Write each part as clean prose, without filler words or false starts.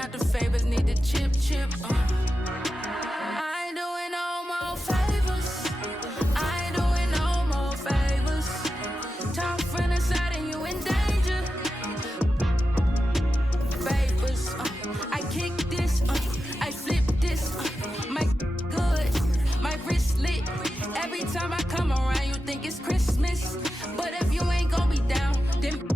out the favors, need the chip. I ain't doing no more favors. I ain't doing no more favors. Talk from the side and you in danger. Favors, I kick this, I flip this. My good, my wrist lit. Every time I come around, you think it's Christmas. But if you ain't gonna be down, then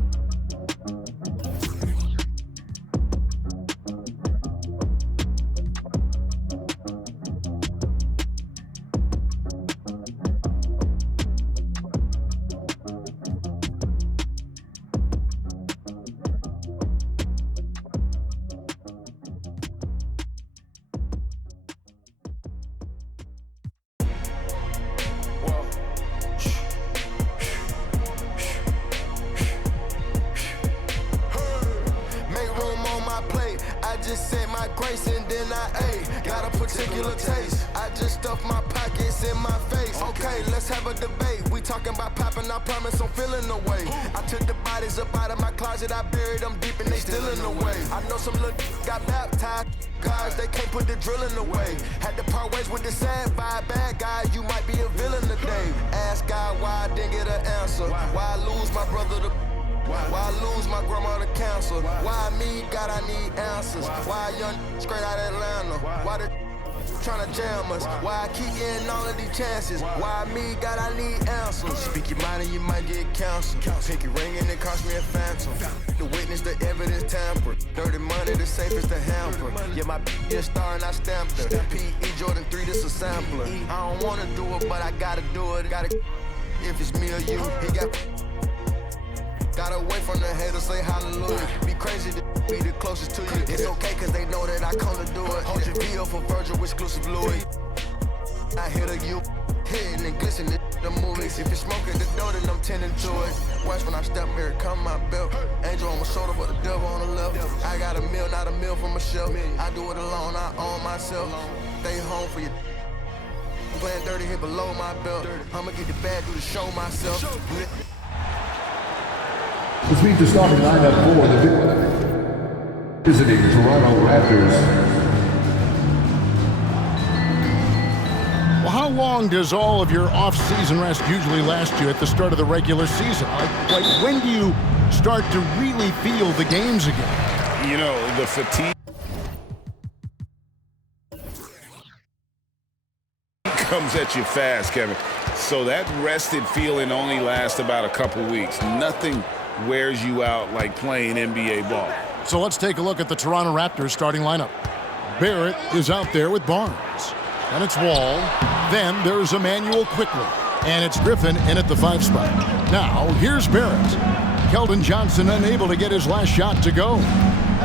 just said my grace and then I ate. Got a particular taste. I just stuffed my pockets in my face. Okay, let's have a debate. We talking about popping, I promise I'm feeling the way. I took the bodies up out of my closet, I buried them deep and they still in the way. I know some little got baptized. Guys, they can't put the drilling away. Had to part ways with the sad vibe. Bad guy, you might be a villain today. Ask God why I didn't get an answer. Why I lose my brother to why I lose my grandma to cancer? Why me, God, I need answers. Why a young straight out of Atlanta? Why the tryna jam us? Why I keep getting all of these chances? Why me, God, I need answers. Speak your mind and you might get canceled. Pinky ring and it cost me a phantom. The witness, the evidence tamper. Dirty money, the safest to hamper. Yeah, my just star and I stamped her. P.E. Jordan 3, this a sampler. I don't wanna do it, but I gotta do it. Gotta if it's me or you, he Gotta wait from the haters, say hallelujah. Be crazy to be the closest to you. It's okay cause they know that I come to do it. Hold your V up for Virgil, exclusive Louis. I hit a you, hitting and glistening the movies. If you're smoking the dough, then I'm tending to it. Watch when I step here, come my belt. Angel on my shoulder, but the devil on the left. I got a meal, not a meal from Michelle. I do it alone, I own myself. Stay home for your playing dirty here below my belt. I'ma get the bad, do the show myself. This means the starting lineup for the visiting Toronto Raptors. Well, how long does all of your off-season rest usually last you at the start of the regular season? Like when do you start to really feel the games again? You know, the fatigue comes at you fast, Kevin. So that rested feeling only lasts about a couple weeks. Nothing wears you out like playing NBA ball. So let's take a look at the Toronto Raptors starting lineup. Barrett is out there with Barnes. Then it's Wall. Then there's Emmanuel Quickley. And it's Griffin in at the 5 spot. Now, here's Barrett. Keldon Johnson unable to get his last shot to go.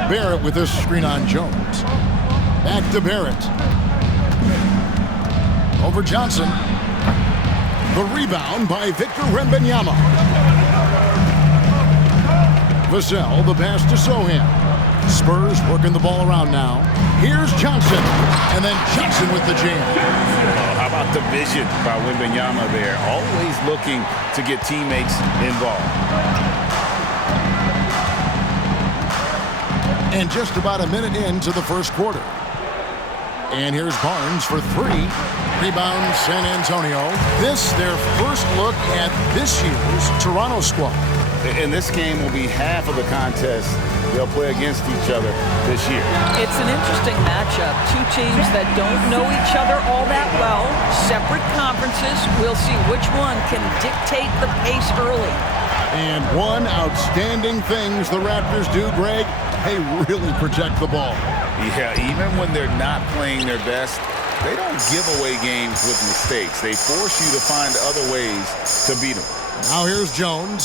Barrett with this screen on Jones. Back to Barrett. Over Johnson. The rebound by Victor Wembanyama. Vassell, the pass to Sohan. Spurs working the ball around now. Here's Johnson. And then Johnson with the jam. How about the vision by Wembanyama there? Always looking to get teammates involved. And just about a minute into the first quarter. And here's Barnes for 3. Rebound San Antonio. This their first look at this year's Toronto squad. And this game will be half of the contest they'll play against each other this year. It's an interesting matchup. Two teams that don't know each other all that well. Separate conferences. We'll see which one can dictate the pace early. And one outstanding things the Raptors do, Greg, they really protect the ball. Yeah, even when they're not playing their best, they don't give away games with mistakes. They force you to find other ways to beat them. Now here's Jones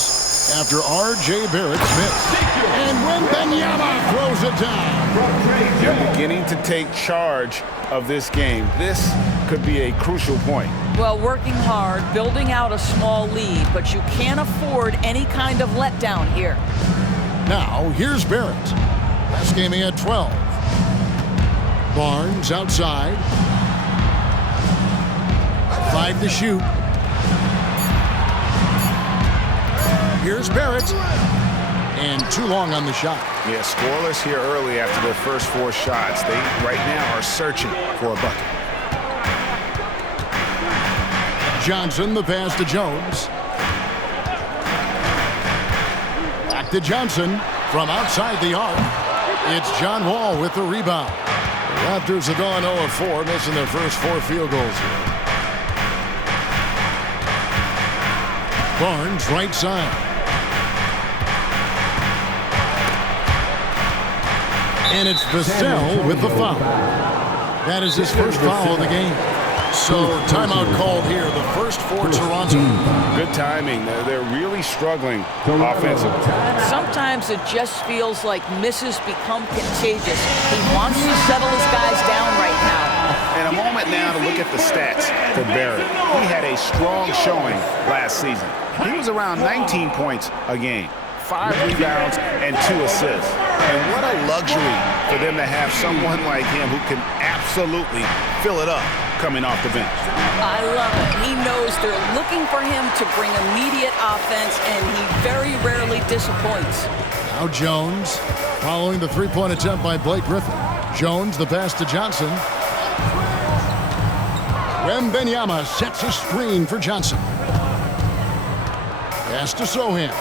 after R.J. Barrett's miss. And Wembanyama throws it down. They're beginning to take charge of this game. This could be a crucial point. Well, working hard, building out a small lead, but you can't afford any kind of letdown here. Now here's Barrett. Last game he had 12. Barnes outside. 5 to shoot. Here's Barrett. And too long on the shot. Yeah, scoreless here early after their first 4 shots. They right now are searching for a bucket. Johnson, the pass to Jones. Back to Johnson from outside the arc. It's John Wall with the rebound. The Raptors have gone 0 of 4, missing their first 4 field goals here. Barnes, right side. And it's Vassell with the foul. That is his first foul of the game. So timeout called here, the first for Toronto. Good timing. They're really struggling offensively. Sometimes it just feels like misses become contagious. He wants to settle his guys down right now. And a moment now to look at the stats for Barrett. He had a strong showing last season. He was around 19 points a game, 5 rebounds, and 2 assists. And what a luxury for them to have someone like him who can absolutely fill it up coming off the bench. I love it. He knows they're looking for him to bring immediate offense, and he very rarely disappoints. Now Jones following the three-point attempt by Blake Griffin. Jones, the pass to Johnson. Wembanyama sets a screen for Johnson. Pass to Sohan.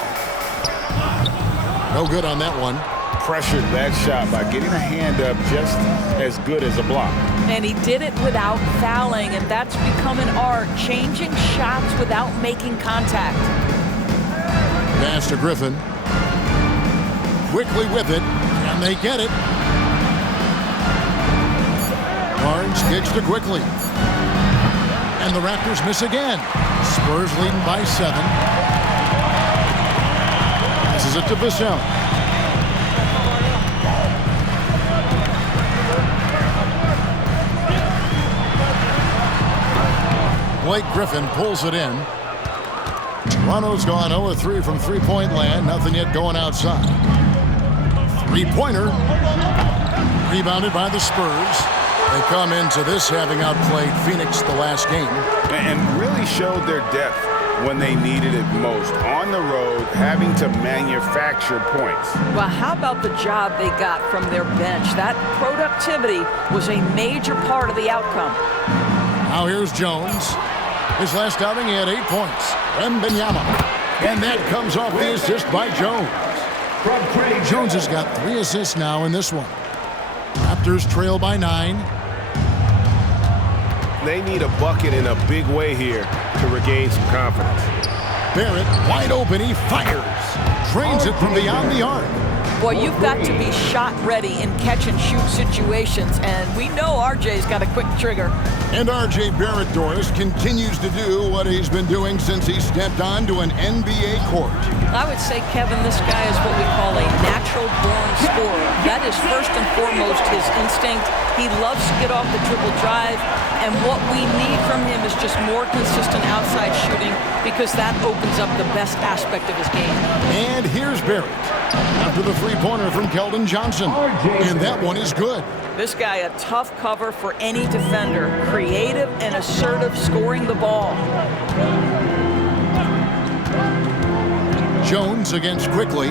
No good on that one. Pressured that shot by getting a hand up just as good as a block. And he did it without fouling, and that's become an art, changing shots without making contact. Pass to Griffin. Quickly with it. Can they get it? Barnes kicks to Quickly. And the Raptors miss again. Spurs leading by 7. Passes it to Vassell. Blake Griffin pulls it in. Toronto's gone 0 of 3 from three-point land. Nothing yet going outside. Three-pointer. Rebounded by the Spurs. They come into this having outplayed Phoenix the last game. And really showed their depth when they needed it most. On the road, having to manufacture points. Well, how about the job they got from their bench? That productivity was a major part of the outcome. Now here's Jones. His last outing, he had 8 points. Wembanyama. And that comes off the assist by Jones. Jones has got 3 assists now in this one. Raptors trail by 9. They need a bucket in a big way here to regain some confidence. Barrett wide open. He fires. Drains it from beyond the arc. Boy, you've got to be shot ready in catch-and-shoot situations, and we know RJ's got a quick trigger. And RJ Barrett, Doris, continues to do what he's been doing since he stepped onto an NBA court. I would say, Kevin, this guy is what we call a natural-born scorer. That is first and foremost his instinct. He loves to get off the dribble drive, and what we need from him is just more consistent outside shooting, because that opens up the best aspect of his game. And here's Barrett after the three-pointer from Keldon Johnson. And that one is good. This guy, a tough cover for any defender. Creative and assertive scoring the ball. Jones against Quickly.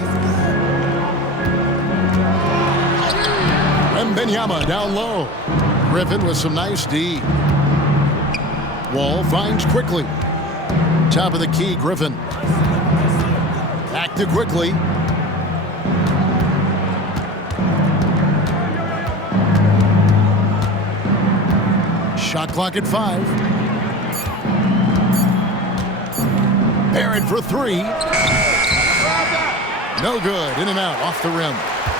Wembanyama down low. Griffin with some nice D. Wall finds Quickly. Top of the key, Griffin. Back to Quickly. Shot clock at 5. Barrett for 3. No good. In and out. Off the rim.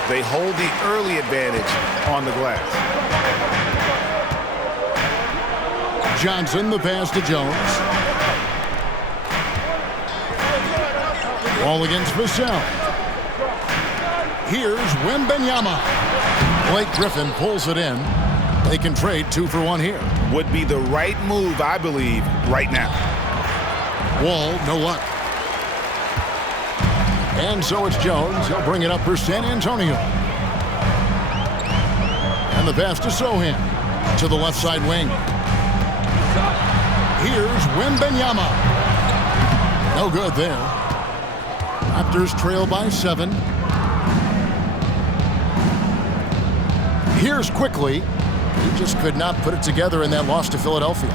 They hold the early advantage on the glass. Johnson, the pass to Jones. Ball against Vassell. Here's Wembanyama. Blake Griffin pulls it in. They can trade 2 for 1 here. Would be the right move, I believe, right now. Wall, no luck. And so it's Jones. He'll bring it up for San Antonio. And the pass to Sohan. To the left side wing. Here's Wembanyama. No good there. Raptors trail by 7. Here's quickly. He just could not put it together in that loss to Philadelphia.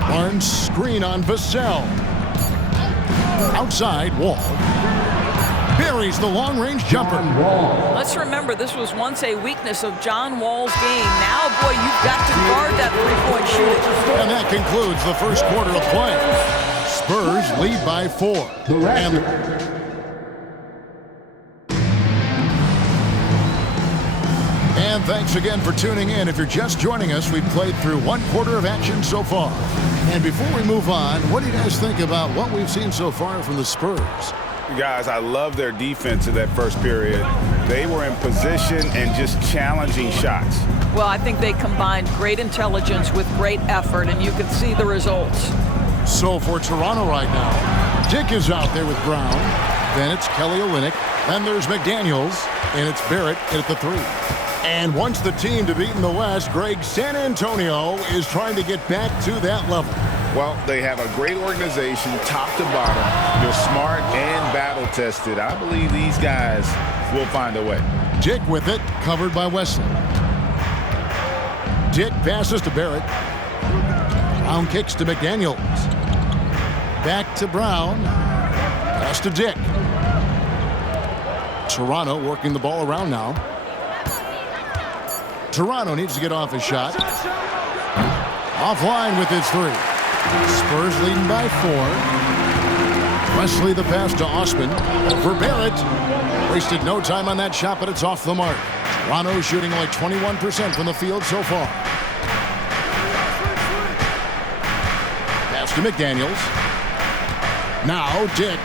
Barnes screen on Vassell. Outside, Wall. Buries the long-range jumper. Let's remember, this was once a weakness of John Wall's game. Now, boy, you've got to guard that three-point shooting. And that concludes the first quarter of play. Spurs lead by 4. And thanks again for tuning in. If you're just joining us, we've played through one quarter of action so far. And before we move on, what do you guys think about what we've seen so far from the Spurs? Guys, I love their defense in that first period. They were in position and just challenging shots. Well, I think they combined great intelligence with great effort, and you can see the results. So for Toronto right now, Dick is out there with Brown. Then it's Kelly Olynyk. Then there's McDaniels. And it's Barrett at the 3. And once the team to beat in the West, Greg, San Antonio is trying to get back to that level. Well, they have a great organization, top to bottom. They're smart and battle-tested. I believe these guys will find a way. Dick with it, covered by Wesley. Dick passes to Barrett. Brown kicks to McDaniels. Back to Brown. Pass to Dick. Toronto working the ball around now. Toronto needs to get off his shot. Offline with his 3. Spurs leading by 4. Wesley the pass to Osman. For Barrett. Wasted no time on that shot, but it's off the mark. Toronto shooting only 21% from the field so far. Pass to McDaniels. Now Dick.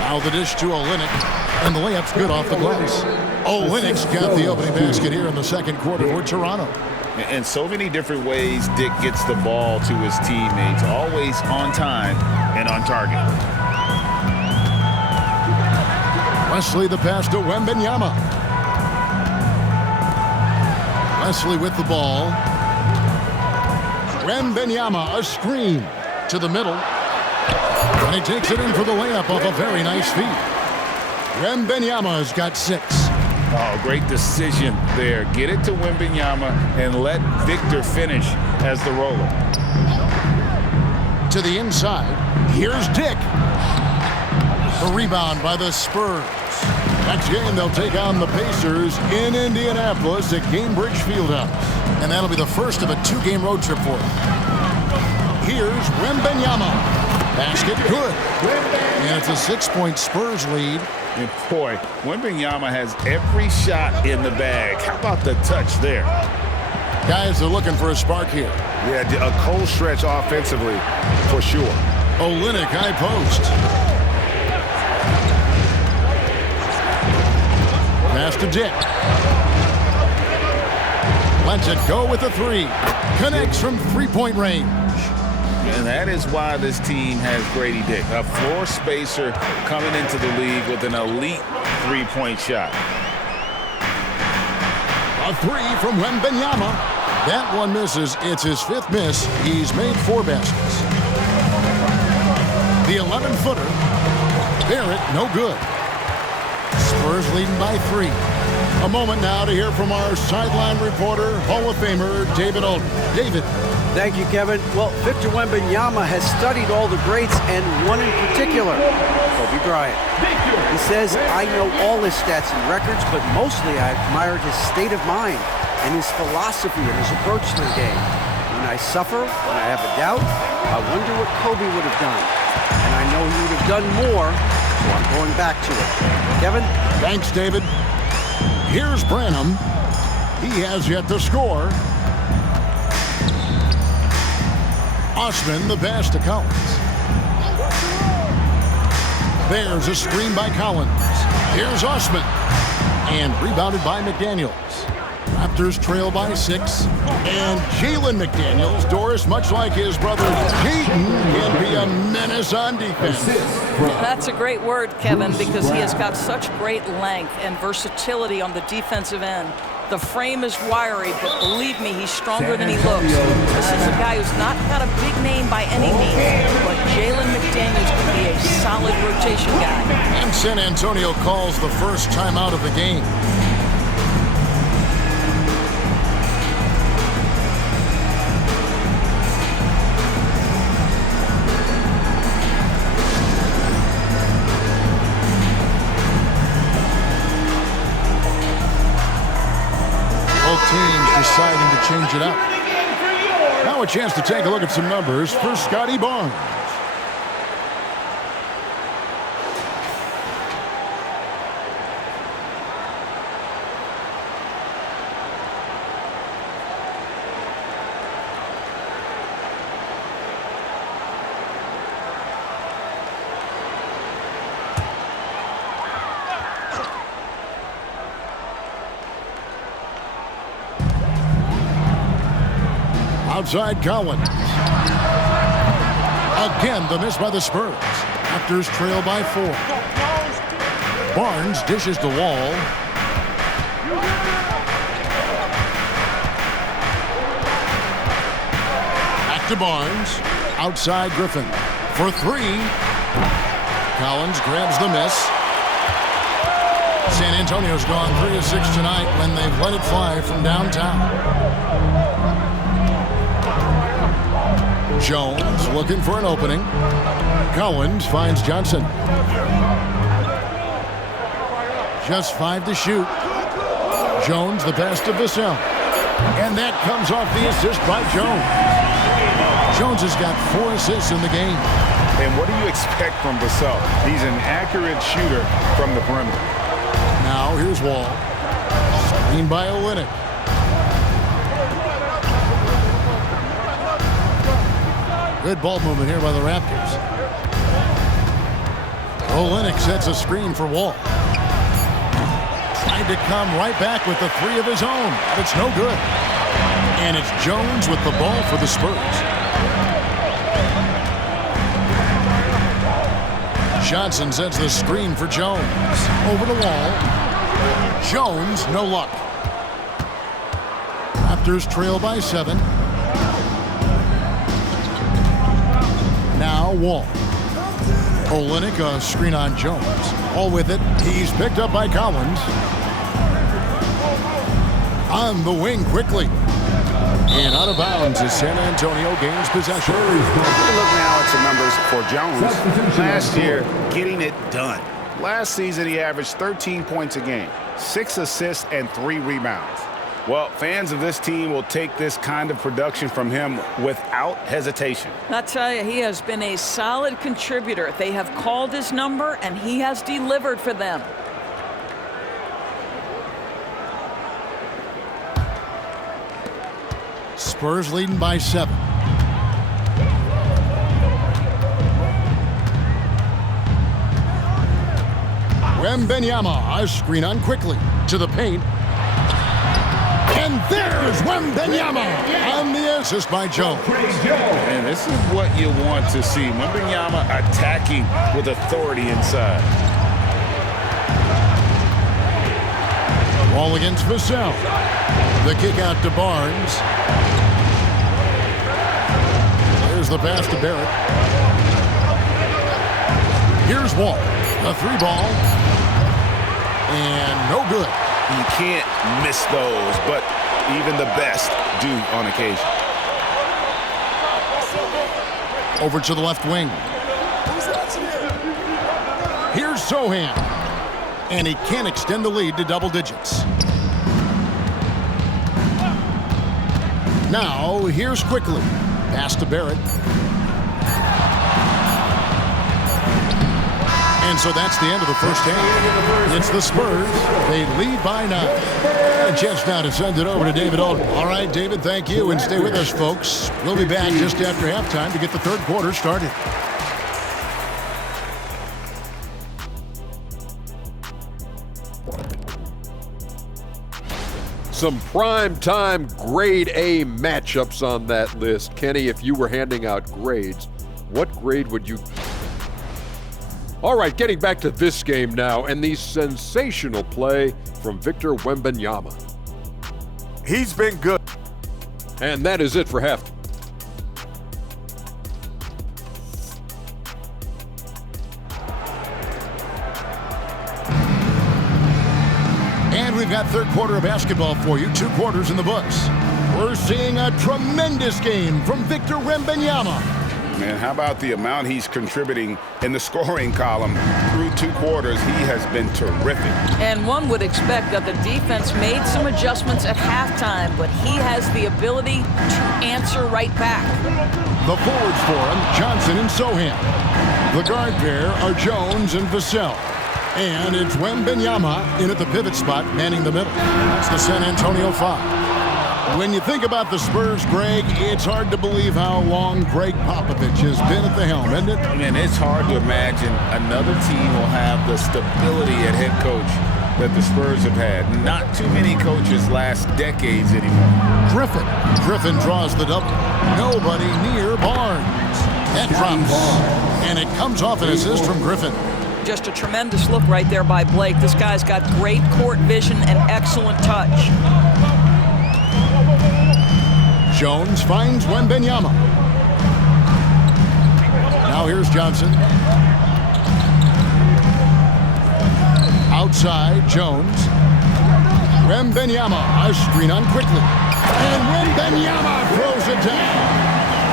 Now the dish to Olynyk. And the layup's good off the glass. Olynyk's got the opening basket here in the second quarter for Toronto. In so many different ways, Dick gets the ball to his teammates, always on time and on target. Wesley the pass to Wembanyama. Wesley with the ball. Wembanyama, a screen to the middle. And he takes it in for the layup off a very nice feed. Wembanyama's got 6. Oh, great decision there. Get it to Wembanyama and let Victor finish as the roller. To the inside. Here's Dick. The rebound by the Spurs. Next game, they'll take on the Pacers in Indianapolis at Gainbridge Fieldhouse. And that'll be the first of a 2-game road trip for them. Here's Wembanyama. Basket good. And it's a 6-point Spurs lead. And boy, Wembanyama has every shot in the bag. How about the touch there? Guys are looking for a spark here. Yeah, a cold stretch offensively, for sure. Olynyk high post. Pass to Dick. Lets it go with a 3. Connects from 3-point range. And that is why this team has Grady Dick, a floor spacer coming into the league with an elite 3-point shot. A 3 from Wembanyama. That one misses. It's his 5th miss. He's made 4 baskets. The 11-footer. Barrett, no good. Spurs leading by 3. A moment now to hear from our sideline reporter, Hall of Famer David Aldridge. David. Thank you, Kevin. Well, Victor Wembanyama has studied all the greats and one in particular, Kobe Bryant. He says, I know all his stats and records, but mostly I admired his state of mind and his philosophy and his approach to the game. When I suffer, when I have a doubt, I wonder what Kobe would have done. And I know he would have done more, so I'm going back to it. Kevin? Thanks, David. Here's Branham. He has yet to score. Osman, the pass to Collins. There's a screen by Collins. Here's Osman. And rebounded by McDaniels. Raptors trail by 6. And Jalen McDaniels, Doris, much like his brother Jaden, can be a menace on defense. That's a great word, Kevin, because he has got such great length and versatility on the defensive end. The frame is wiry, but believe me, he's stronger than he looks. This is a guy who's not got a big name by any means, but Jalen McDaniels can be a solid rotation guy. And San Antonio calls the first timeout of the game. Teams deciding to change it up. Now a chance to take a look at some numbers for Scotty Barnes. Outside Collins. Again, the miss by the Spurs. Raptors trail by 4. Barnes dishes to Wall. Back to Barnes. Outside Griffin. For 3. Collins grabs the miss. San Antonio's gone 3 of 6 tonight when they've let it fly from downtown. Jones looking for an opening. Collins finds Johnson. Just 5 to shoot. Jones the pass to Vassell. And that comes off the assist by Jones. Jones has got 4 assists in the game. And what do you expect from Vassell? He's an accurate shooter from the perimeter. Now here's Wall. Screen by Olynyk. Good ball movement here by the Raptors. Olynyk sets a screen for Wall. Tried to come right back with the 3 of his own, but it's no good. And it's Jones with the ball for the Spurs. Johnson sets the screen for Jones. Over to Wall. Jones, no luck. Raptors trail by 7. Now Wall. Olynyk, a screen on Jones. All with it. He's picked up by Collins. On the wing quickly. And out of bounds as San Antonio gains possession. Look now at some numbers for Jones. Last year, getting it done. Last season, he averaged 13 points a game, 6 assists, and 3 rebounds. Well, fans of this team will take this kind of production from him without hesitation. I'll tell you, he has been a solid contributor. They have called his number, and he has delivered for them. Spurs leading by 7. Wembanyama, a screen on quickly to the paint. And there's Wembanyama on the assist by Jones. And this is what you want to see. Wembanyama attacking with authority inside. Wall against Vassell. The kick out to Barnes. There's the pass to Barrett. Here's Wall. A 3-ball. And no good. You can't miss those, but even the best do on occasion. Over to the left wing. Here's Sohan. And he can't extend the lead to double digits. Now, here's quickly. Pass to Barrett. And so that's the end of the first half. It's the Spurs. They lead by 9. And a chance now to send it over to David Alden. All right, David, thank you. And stay with us, folks. We'll be back just after halftime to get the third quarter started. Some prime-time grade A matchups on that list. Kenny, if you were handing out grades, what grade would you... All right, getting back to this game now and the sensational play from Victor Wembanyama. He's been good. And that is it for half. And we've got third quarter of basketball for you. 2 quarters in the books. We're seeing a tremendous game from Victor Wembanyama. Man, how about the amount he's contributing in the scoring column through 2 quarters? He has been terrific. And one would expect that the defense made some adjustments at halftime, but he has the ability to answer right back. The forwards for him, Johnson and Sohan. The guard pair are Jones and Vassell. And it's Wembanyama in at the pivot spot, manning the middle. That's the San Antonio 5. When you think about the Spurs, Greg, it's hard to believe how long Greg Popovich has been at the helm, isn't it? And it's hard to imagine another team will have the stability at head coach that the Spurs have had. Not too many coaches last decades anymore. Griffin draws the double. Nobody near Barnes. That drops. And it comes off an assist from Griffin. Just a tremendous look right there by Blake. This guy's got great court vision and excellent touch. Jones finds Wembanyama. Now here's Johnson. Outside, Jones. Wembanyama, a screen on quickly. And Wembanyama throws it down.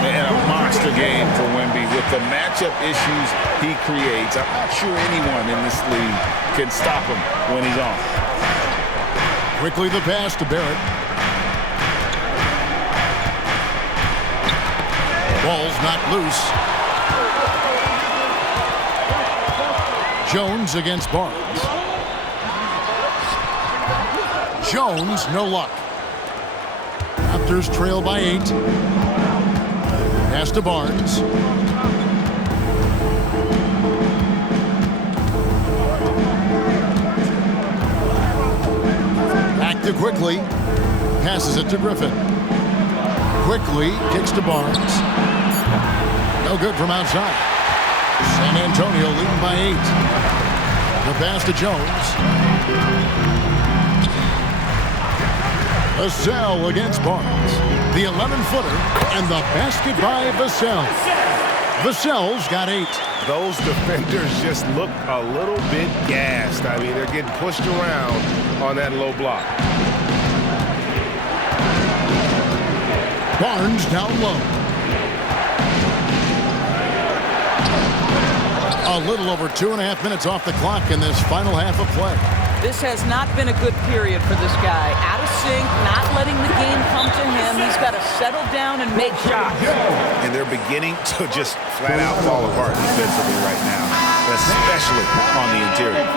And a monster game for Wemby with the matchup issues he creates. I'm not sure anyone in this league can stop him when he's on. Quickly the pass to Barrett. Ball's not loose. Jones against Barnes. Jones, no luck. Raptors trail by 8. Pass to Barnes. Back to Quickly. Passes it to Griffin. Quickly kicks to Barnes. No good from outside. San Antonio leading by 8. The pass to Jones. Vassell against Barnes. The 11-footer and the basket by Vassell. Vassell's got 8. Those defenders just look a little bit gassed. I mean, they're getting pushed around on that low block. Barnes down low. A little over 2.5 minutes off the clock in this final half of play. This has not been a good period for this guy. Out of sync, not letting the game come to him. He's got to settle down and make shots. And they're beginning to just flat out fall apart defensively right now, especially on the interior.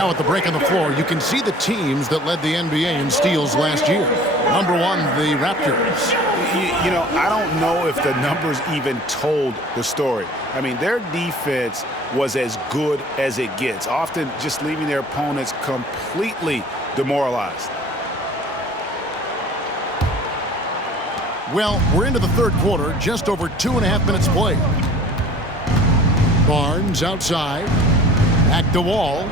Now at the break on the floor, you can see the teams that led the NBA in steals last year. Number 1, the Raptors. You know, I don't know if the numbers even told the story. I mean, their defense was as good as it gets, often just leaving their opponents completely demoralized. Well, we're into the third quarter, just over 2.5 minutes played. Barnes outside, back to Wall.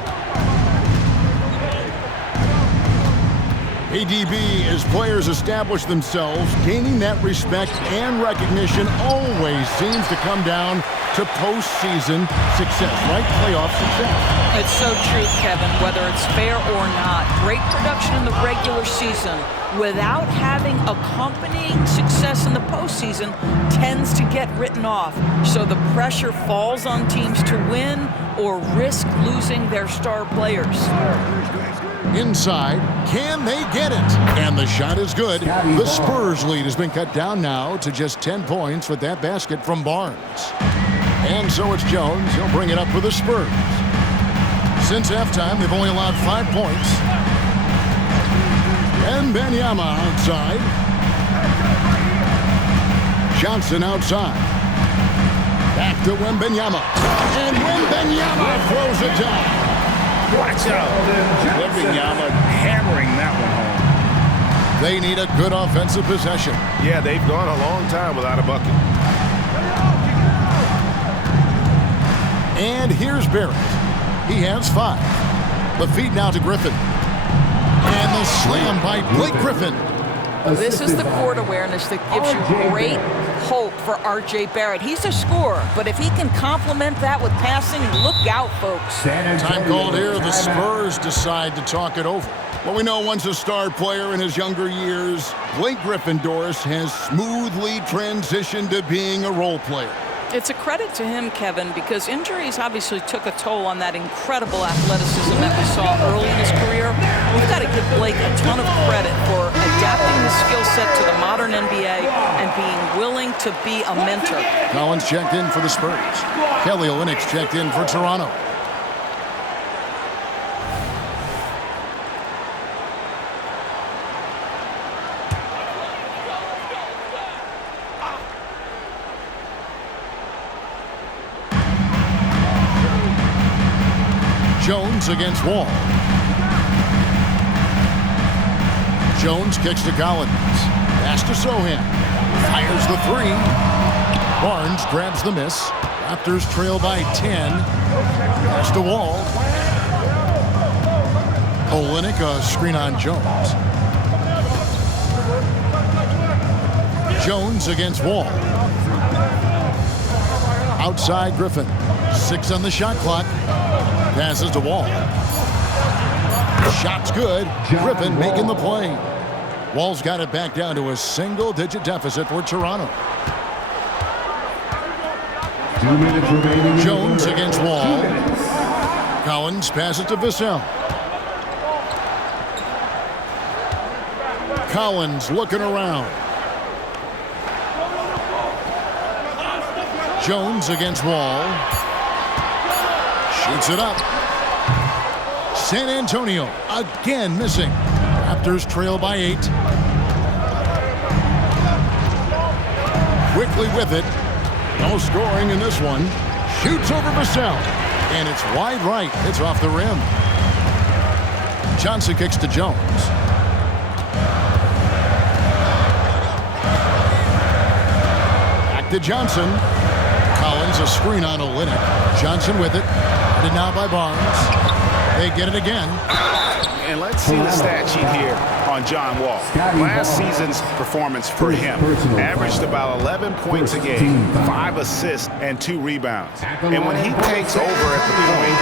ADB, as players establish themselves, gaining that respect and recognition always seems to come down to postseason success, right? Playoff success. It's so true, Kevin, whether it's fair or not. Great production in the regular season without having accompanying success in the postseason tends to get written off. So the pressure falls on teams to win or risk losing their star players. Inside, can they get it? And the shot is good. The Spurs lead has been cut down now to just 10 points with that basket from Barnes. And so it's Jones. He'll bring it up for the Spurs. Since halftime, they've only allowed 5 points. And Wembanyama outside. Johnson outside. Back to Wembanyama. And Wembanyama throws it down. Watch out. Wembanyama hammering that one home. They need a good offensive possession. Yeah, they've gone a long time without a bucket. And here's Barrett. He has 5. The feed now to Griffin. And the slam by Blake Griffin. This is the court awareness that gives you great hope for R.J. Barrett. He's a scorer, but if he can complement that with passing, look out, folks. Time called here. The Spurs decide to talk it over. Well, we know once a star player in his younger years, Blake Griffin, Doris, has smoothly transitioned to being a role player. It's a credit to him, Kevin, because injuries obviously took a toll on that incredible athleticism that we saw early in his career. We've got to give Blake a ton of credit for adapting his skill set to the modern NBA and being willing to be a mentor. Collins checked in for the Spurs. Kelly Olynyk checked in for Toronto. Jones against Wall. Jones kicks to Collins. Pass to Sohan. Fires the three. Barnes grabs the miss. Raptors trail by 10. Pass to Wall. Olynyk, a screen on Jones. Jones against Wall. Outside Griffin. 6 on the shot clock. Passes to Wall. Shot's good. Griffin making the play. Wall's got it back down to a single-digit deficit for Toronto. 2 minutes remaining. Jones against Wall. Collins passes to Vassell. Collins looking around. Jones against Wall. Shoots it up. San Antonio again missing. Raptors trail by 8. Quickly with it. No scoring in this one. Shoots over Vassell. And it's wide right. It's off the rim. Johnson kicks to Jones. Back to Johnson. Collins a screen on Olynyk. Johnson with it. Headed now by Barnes. They get it again. And let's see the stat sheet here on John Wall. Last season's performance for him averaged about 11 points a game, 5 assists, and 2 rebounds. And when he takes over at the point,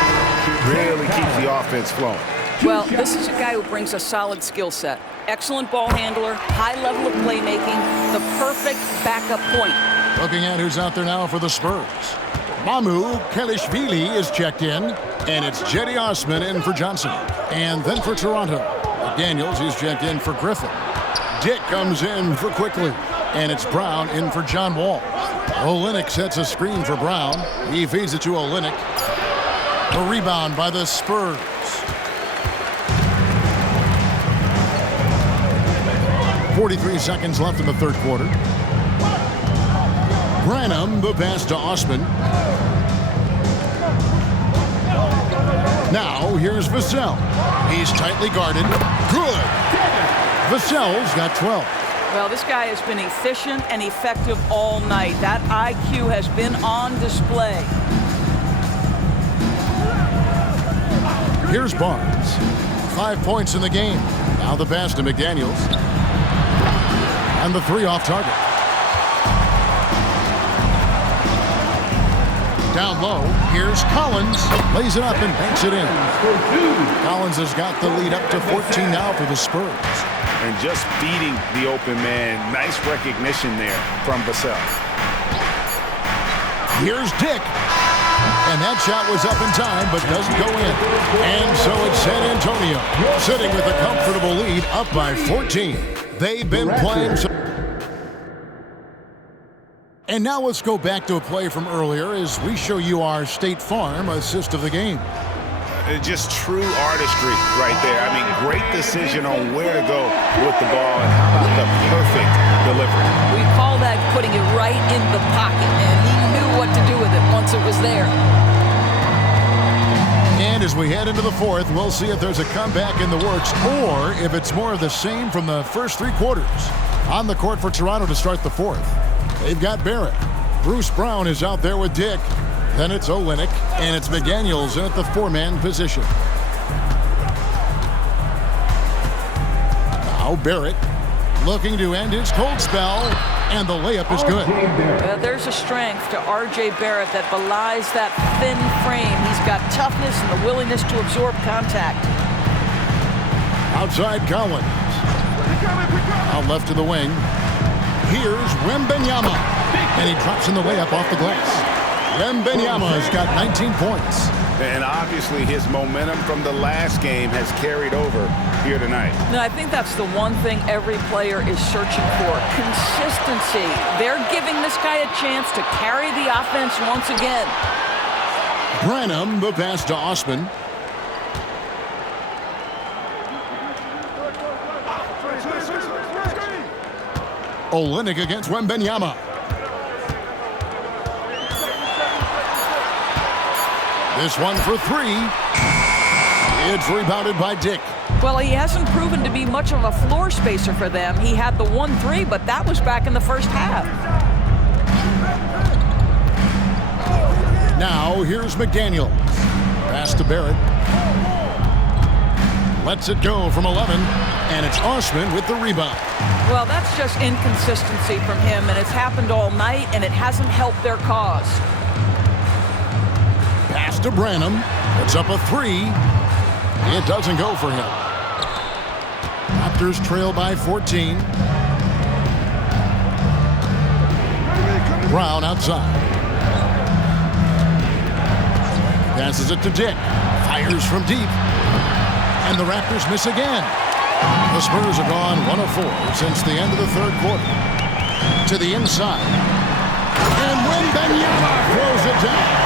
he really keeps the offense flowing. Well, this is a guy who brings a solid skill set. Excellent ball handler, high level of playmaking, the perfect backup point. Looking at who's out there now for the Spurs. Mamu Kelishvili is checked in, and it's Jetty Osman in for Johnson. And then for Toronto, Daniels is checked in for Griffin. Dick comes in for Quickly, and it's Brown in for John Wall. Olynyk sets a screen for Brown. He feeds it to Olynyk. A rebound by the Spurs. .43 seconds left in the third quarter. Branham, the pass to Osman. Now, here's Vassell. He's tightly guarded. Good. Vassell's got 12. Well, this guy has been efficient and effective all night. That IQ has been on display. Here's Barnes. 5 points in the game. Now the pass to McDaniels. And the three off target. Down low, here's Collins. Lays it up and banks it in. Collins has got the lead up to 14 now for the Spurs. And just beating the open man. Nice recognition there from Vassell. Here's Dick. And that shot was up in time, but doesn't go in. And so it's San Antonio, sitting with a comfortable lead, up by 14. They've been playing some. And now let's go back to a play from earlier as we show you our State Farm assist of the game. Just true artistry right there. I mean, great decision on where to go with the ball, and how about the perfect delivery. We call that putting it right in the pocket, and he knew what to do with it once it was there. And as we head into the fourth, we'll see if there's a comeback in the works or if it's more of the same from the first 3 quarters. On the court for Toronto to start the fourth. They've got Barrett. Bruce Brown is out there with Dick. Then it's Olynyk, and it's McDaniels in at the 4-man position. Now Barrett looking to end his cold spell, and the layup is good. There's a strength to R.J. Barrett that belies that thin frame. He's got toughness and the willingness to absorb contact. Outside Collins. Out left to the wing. Here's Wembanyama, and he drops in the layup off the glass. Wembanyama's got 19 points. And obviously his momentum from the last game has carried over here tonight. No, I think that's the one thing every player is searching for. Consistency. They're giving this guy a chance to carry the offense once again. Branham, the pass to Osman. Olynyk against Wembanyama. This one for three. It's rebounded by Dick. Well, he hasn't proven to be much of a floor spacer for them. He had the 1-3, but that was back in the first half. Now, here's McDaniels. Pass to Barrett. Lets it go from 11, and it's Osman with the rebound. Well, that's just inconsistency from him, and it's happened all night, and it hasn't helped their cause. Pass to Branham. It's up a three. It doesn't go for him. Raptors trail by 14. Brown outside. Passes it to Dick. Fires from deep. And the Raptors miss again. The Spurs have gone 1 of 4 since the end of the third quarter. To the inside. And Wembanyama throws it down.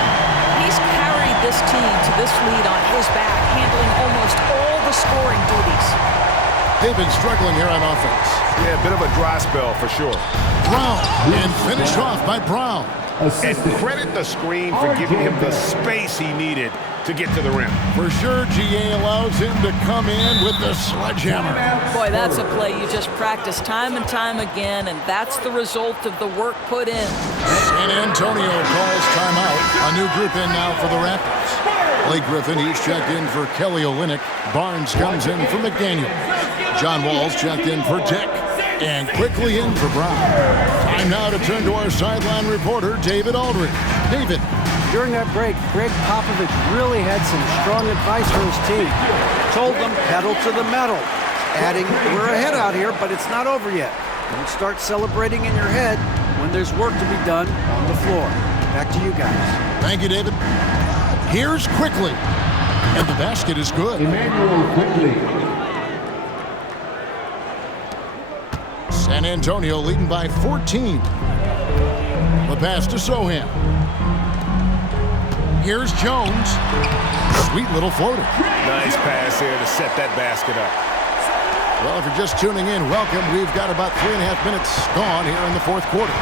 He's carried this team to this lead on his back, handling almost all the scoring duties. They've been struggling here on offense. Yeah, a bit of a dry spell for sure. Brown, and finished off by Brown. And credit the screen for giving him the space he needed to get to the rim. For sure, GA allows him to come in with the sledgehammer. Boy, that's a play you just practice time and time again, and that's the result of the work put in. San Antonio calls timeout. A new group in now for the Raptors. Blake Griffin, he's checked in for Kelly Olynyk. Barnes comes in for McDaniel. John Wall's checked in for Dick. And quickly in for Brown. Time now to turn to our sideline reporter, David Aldridge. David. During that break, Greg Popovich really had some strong advice for his team. Told them, pedal to the metal. Adding, we're ahead out here, but it's not over yet. Don't start celebrating in your head when there's work to be done on the floor. Back to you guys. Thank you, David. Here's Quickly. And the basket is good. Emmanuel Quickly. San Antonio leading by 14. The pass to Sohan. Here's Jones. Sweet little floater. Nice pass there to set that basket up. Well, if you're just tuning in, welcome. We've got about 3.5 minutes gone here in the fourth quarter.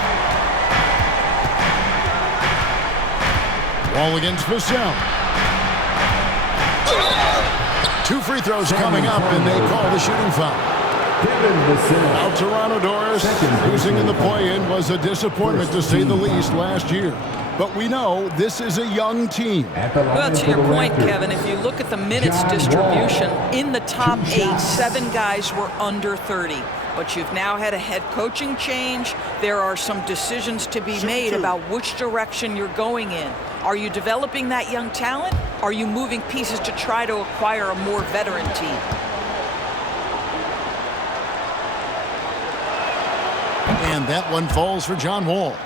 Wall against Vassell. 2 free throws coming up, and they call the shooting foul. Now Toronto Doris losing in the play-in was a disappointment to say the least last year. But we know this is a young team. Well, to your point, Kevin, if you look at the minutes distribution, in the top 8, 7 guys were under 30. But you've now had a head coaching change. There are some decisions to be made about which direction you're going in. Are you developing that young talent? Are you moving pieces to try to acquire a more veteran team? And that one falls for John Wall.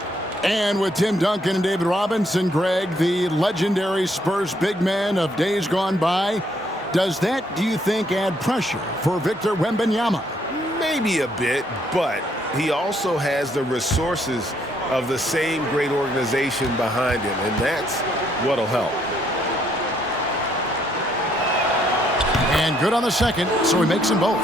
And with Tim Duncan and David Robinson, Greg, the legendary Spurs big man of days gone by, does that, do you think, add pressure for Victor Wembanyama? Maybe a bit, but he also has the resources of the same great organization behind him, and that's what'll help. And good on the second, so he makes them both.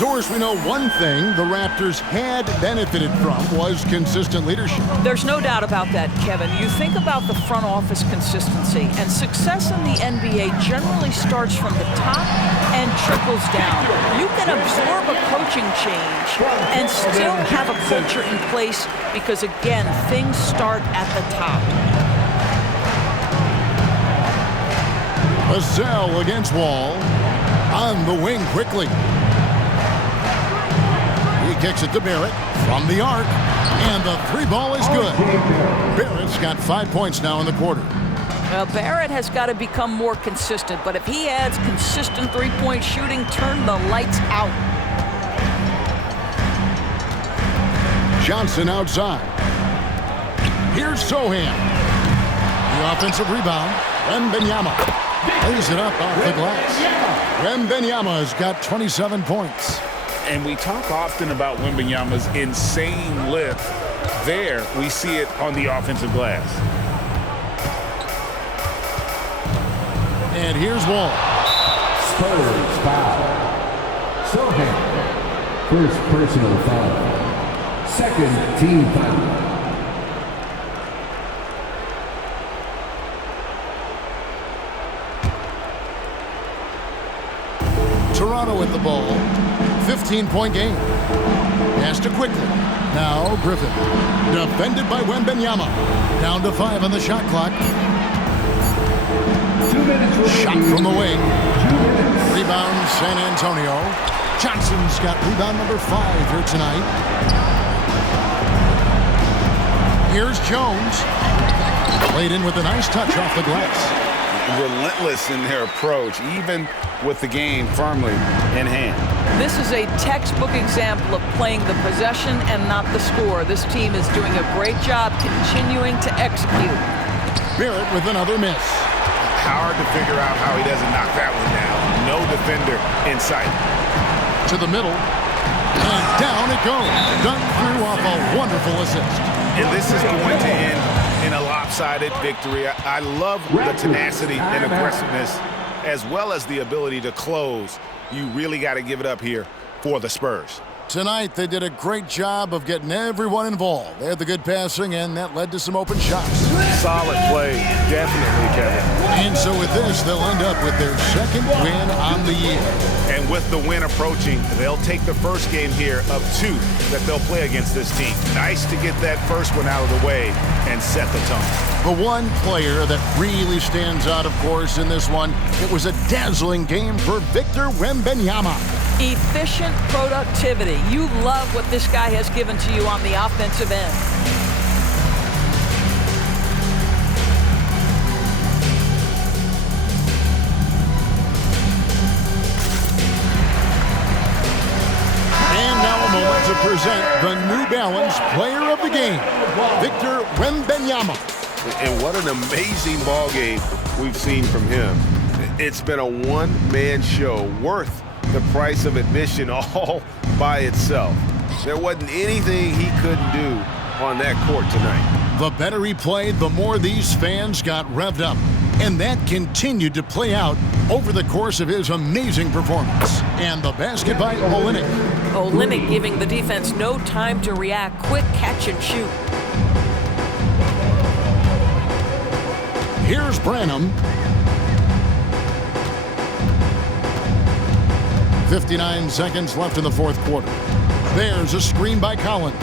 Doris, we know one thing the Raptors had benefited from was consistent leadership. There's no doubt about that, Kevin. You think about the front office consistency, and success in the NBA generally starts from the top and trickles down. You can absorb a coaching change and still have a culture in place because, again, things start at the top. Vassell against Wall. On the wing quickly. kicks it to Barrett from the arc, and the three ball is good. Barrett's got 5 points now in the quarter. Well, Barrett has got to become more consistent, but if he adds consistent three-point shooting, turn the lights out. Johnson outside. Here's Sohan. The offensive rebound. Wembanyama lays it up off the glass. Wembanyama has got 27 points. And we talk often about Wembanyama's insane lift. There, we see it on the offensive glass. And here's Wall. Spurs foul. Sohan. First personal foul. Second team foul. Toronto with the ball. 15-point game. Pass to quickly. Now Griffin. Defended by Wembanyama. Down to 5 on the shot clock. 2 minutes. Shot from the wing. 2 minutes. Rebound San Antonio. Johnson's got rebound number 5 here tonight. Here's Jones. Played in with a nice touch off the glass. Relentless in their approach, even with the game firmly in hand. This is a textbook example of playing the possession and not the score. This team is doing a great job continuing to execute. Barrett with another miss. Hard to figure out how he doesn't knock that one down. No defender in sight. To the middle. And down it goes. Dunk through off a wonderful assist. And this is going to end in a lopsided victory. I love the tenacity and aggressiveness, as well as the ability to close. You really got to give it up here for the Spurs. Tonight, they did a great job of getting everyone involved. They had the good passing, and that led to some open shots. Solid play, definitely, Kevin. And so with this, they'll end up with their second win on the year. And with the win approaching, they'll take the first game here of 2 that they'll play against this team. Nice to get that first one out of the way and set the tone. The one player that really stands out, of course, in this one, it was a dazzling game for Victor Wembanyama. Efficient productivity. You love what this guy has given to you on the offensive end. And now a moment to present the New Balance Player of the Game, Victor Wembanyama. And what an amazing ball game we've seen from him. It's been a one-man show worth the price of admission all by itself. There wasn't anything he couldn't do on that court tonight. The better he played, the more these fans got revved up. And that continued to play out over the course of his amazing performance. And the basket by Olynyk. Olynyk giving the defense no time to react. Quick catch and shoot. Here's Branham. 59 seconds left in the fourth quarter. There's a screen by Collins.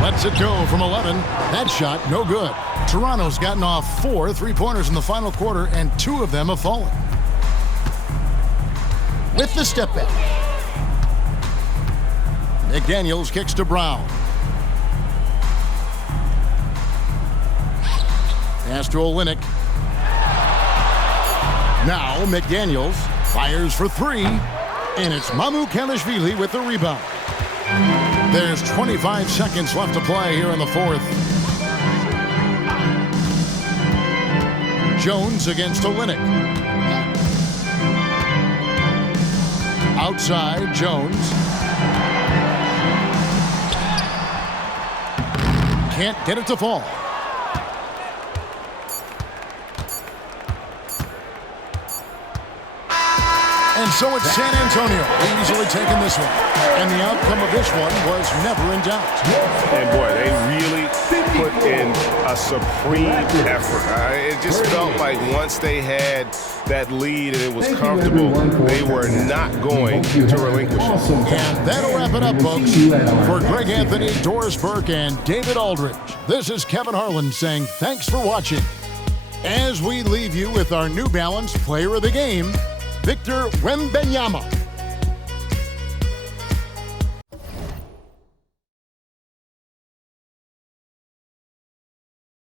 Lets it go from 11. That shot, no good. Toronto's gotten off 4 three-pointers in the final quarter, and 2 of them have fallen. With the step back. McDaniels kicks to Brown. Pass to Olynyk. Now McDaniels fires for 3, and it's Mamukelashvili with the rebound. There's 25 seconds left to play here in the fourth. Jones against Olynyk. Outside, Jones. Can't get it to fall. And so it's San Antonio easily taking this one. And the outcome of this one was never in doubt. And boy, they really put in a supreme effort. It just felt like once they had that lead and it was comfortable, they were not going to relinquish it. And that'll wrap it up, folks. For Greg Anthony, Doris Burke, and David Aldridge, this is Kevin Harlan saying thanks for watching. As we leave you with our New Balance Player of the Game, Victor Wembanyama.